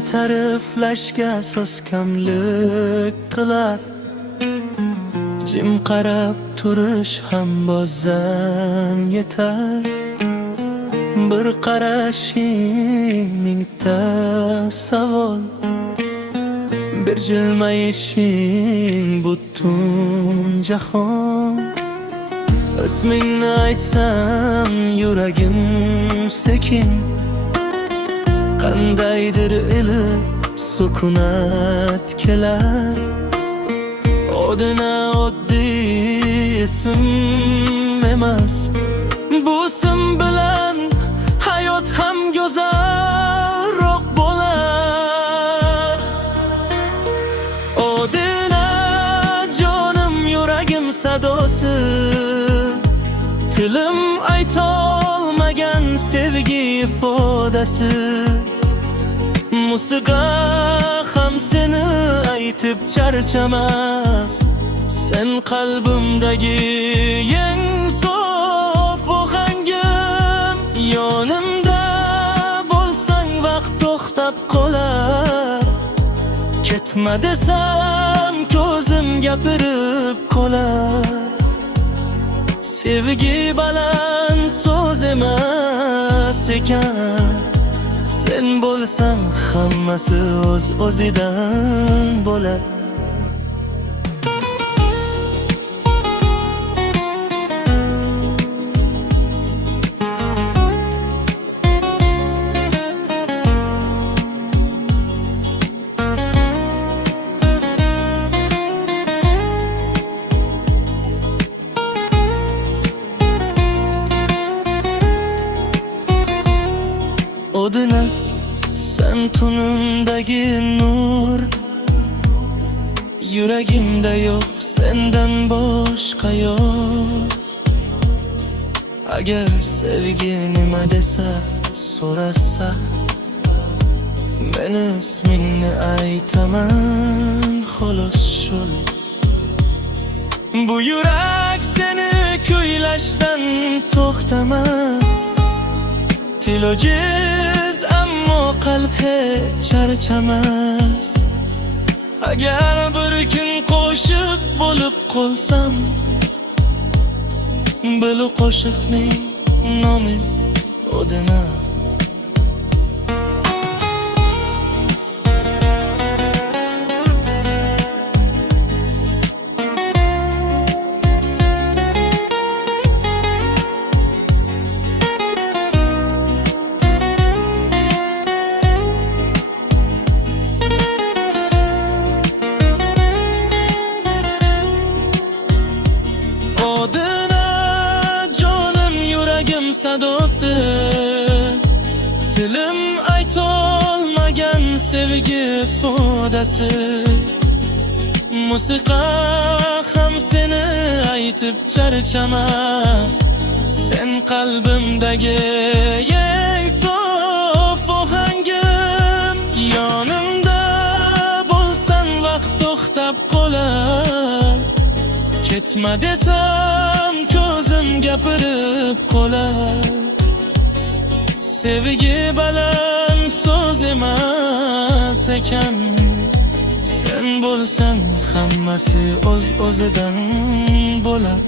seni ta'riflashga so'z kamlik qilar. Jim qarab turish ham bozan yetar. Bir qarashing mingta savol, bir jilmayishing butun jahon. Ismingni aytsam yuragim sekin, qandaydir iliq sukunat kelar. Odina oddiy ism emas, bu ism bilan hayot ham go'zalroq bo'lar. Odina jonim, yuragim sadosi, tilim aytolmagan sevgi ifodasi. Musiqa ham seni aytib charchamas. Sen qalbimdagi eng sof ohangim. Yonimda bo'lsang vaqt to'xtab qolar. Ketma desam ko'zim gapirib qolar. Sevgi baland so'z emas ekan, sen bo'lsang hammasi o'z-o'zidan bo'lar. Odina, sen tunimdagi nur, yuragimda yo'q sendan boshqa yo'q. Agar sevgi nima desa so'rasa, men ismingni aytaman xolos shul. Bu yurak seni kuylashdan to'xtamas. Til ojiz ammo qalb hech charchamas. Agar bir kun qo'shiq bo'lib qolsam, bil qo'shiqning nomi Odina. Odina jonim, yuragim sadosi, tilim aytolmagan sevgi ifodasi. Musiqa ham seni aytib charchamas. Sen qalbimdagi eng sof ohangim. Yonimda bo'lsan vaqt to'xtab qolar. Ketma desam ko'zim gapirib qolar. Sevgi baland so'z emas ekan, sen bo'lsang hammasi o'z-o'zidan bo'lar.